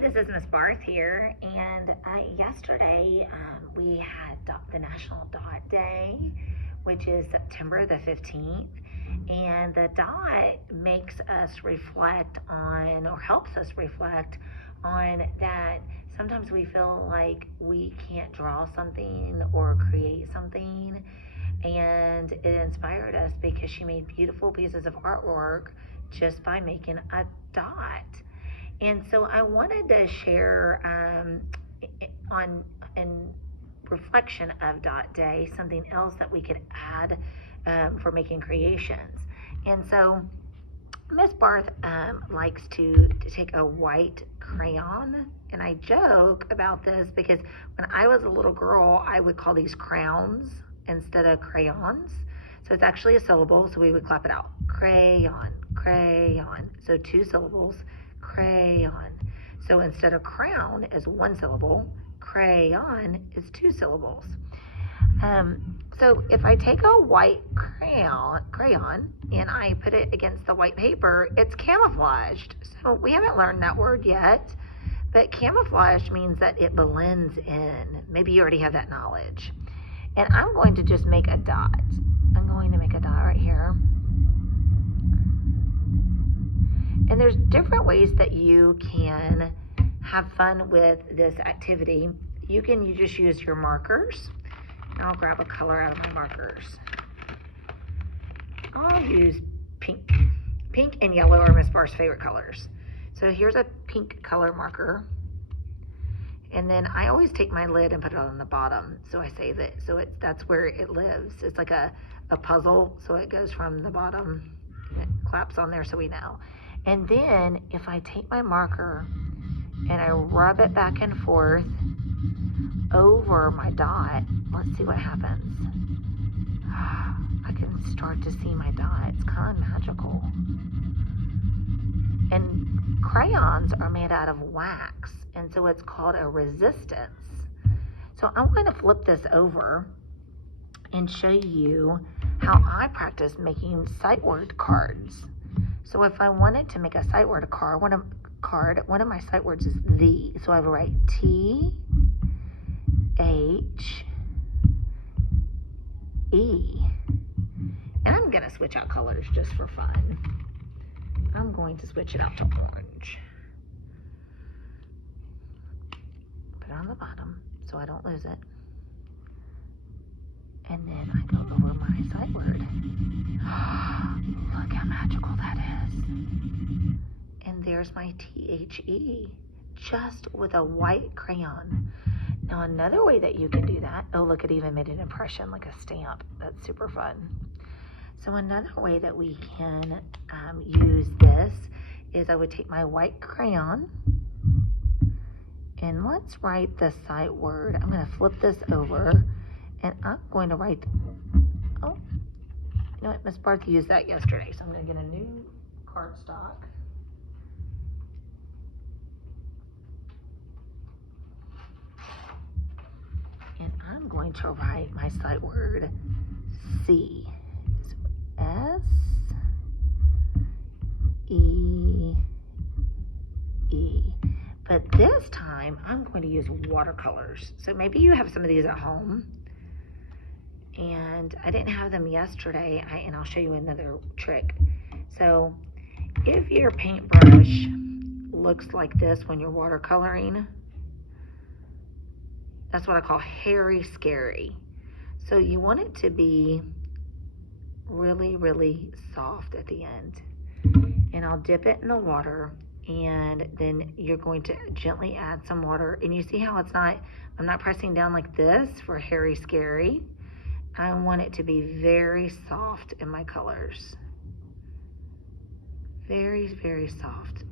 this is Miss Barth here, and yesterday we had the National Dot Day, which is September the 15th, and the dot makes us reflect on, or helps us reflect on that sometimes we feel like we can't draw something or create something, and it inspired us because she made beautiful pieces of artwork just by making a dot. And so I wanted to share in reflection of Dot Day something else that we could add for making creations. And so Miss Barth likes to take a white crayon, and I joke about this because when I was a little girl, I would call these crowns instead of crayons. So it's actually a syllable, so we would clap it out. Crayon, crayon. So 2 syllables, crayon. So instead of crown is 1 syllable, crayon is 2 syllables. So if I take a white crayon and I put it against the white paper, it's camouflaged. So we haven't learned that word yet, but camouflage means that it blends in. Maybe you already have that knowledge. And I'm going to just make a dot. I'm going to make a dot right here. And there's different ways that you can have fun with this activity. You just use your markers. I'll grab a color out of my markers. I'll use pink. Pink and yellow are Miss Bar's favorite colors. So here's a pink color marker. And then I always take my lid and put it on the bottom, so I save it. So that's where it lives. It's like a puzzle, so it goes from the bottom, it claps on there so we know. And then if I take my marker and I rub it back and forth over my dot, let's see what happens. I can start to see my dot. It's kind of magical. And crayons are made out of wax, and so it's called a resistance. So I'm going to flip this over and show you how I practice making sight word cards. So if I wanted to make a sight word card, one of my sight words is the. So I would write T-H-E. And I'm gonna switch out colors just for fun. I'm going to switch it out to orange. Put it on the bottom so I don't lose it. And then I go over my sight word. Look how magical that is. And there's my T-H-E, just with a white crayon. Now another way that you can do that, oh look, it even made an impression like a stamp. That's super fun. So another way that we can use this is I would take my white crayon and let's write the sight word. I'm going to flip this over and I'm going to write, oh, you know what, Miss Barth used that yesterday, so I'm going to get a new cardstock. And I'm going to write my sight word C. So S-E-E. But this time I'm going to use watercolors. So maybe you have some of these at home. And I didn't have them yesterday, and I'll show you another trick. So if your paintbrush looks like this when you're watercoloring, that's what I call hairy scary. So you want it to be really, really soft at the end. And I'll dip it in the water, and then you're going to gently add some water. And you see how I'm not pressing down like this for hairy scary. I want it to be very soft in my colors. Very, very soft.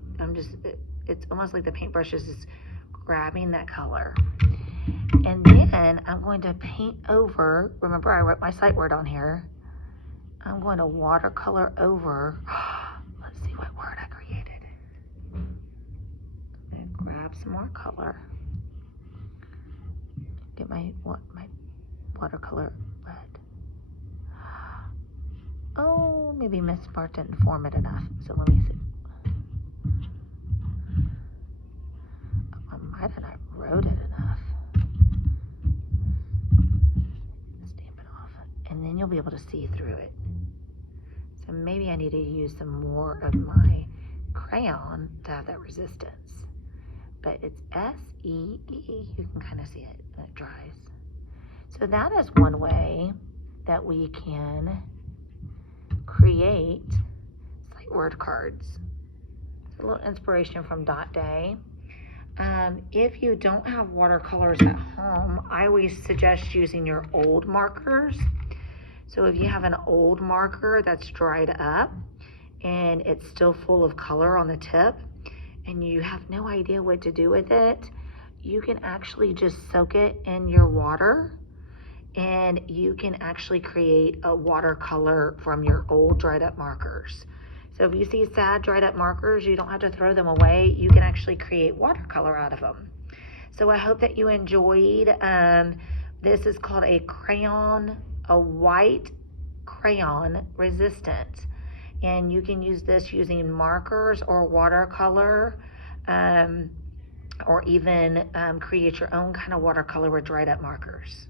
It's almost like the paintbrush is just grabbing that color. And then I'm going to paint over, remember I wrote my sight word on here. I'm going to watercolor over, let's see what word I created. I'm going to grab some more color. Get my watercolor red. Oh, maybe Miss Barth didn't form it enough, so let me see. able to see through it. So maybe I need to use some more of my crayon to have that resistance. But it's S-E-E. You can kind of see it when it dries. So that is one way that we can create sight word cards. It's a little inspiration from Dot Day. If you don't have watercolors at home, I always suggest using your old markers. So if you have an old marker that's dried up and it's still full of color on the tip and you have no idea what to do with it, you can actually just soak it in your water and you can actually create a watercolor from your old dried up markers. So if you see sad dried up markers, you don't have to throw them away. You can actually create watercolor out of them. So I hope that you enjoyed. This is called a white crayon resistant. And you can use this using markers or watercolor, or even create your own kind of watercolor with dried up markers.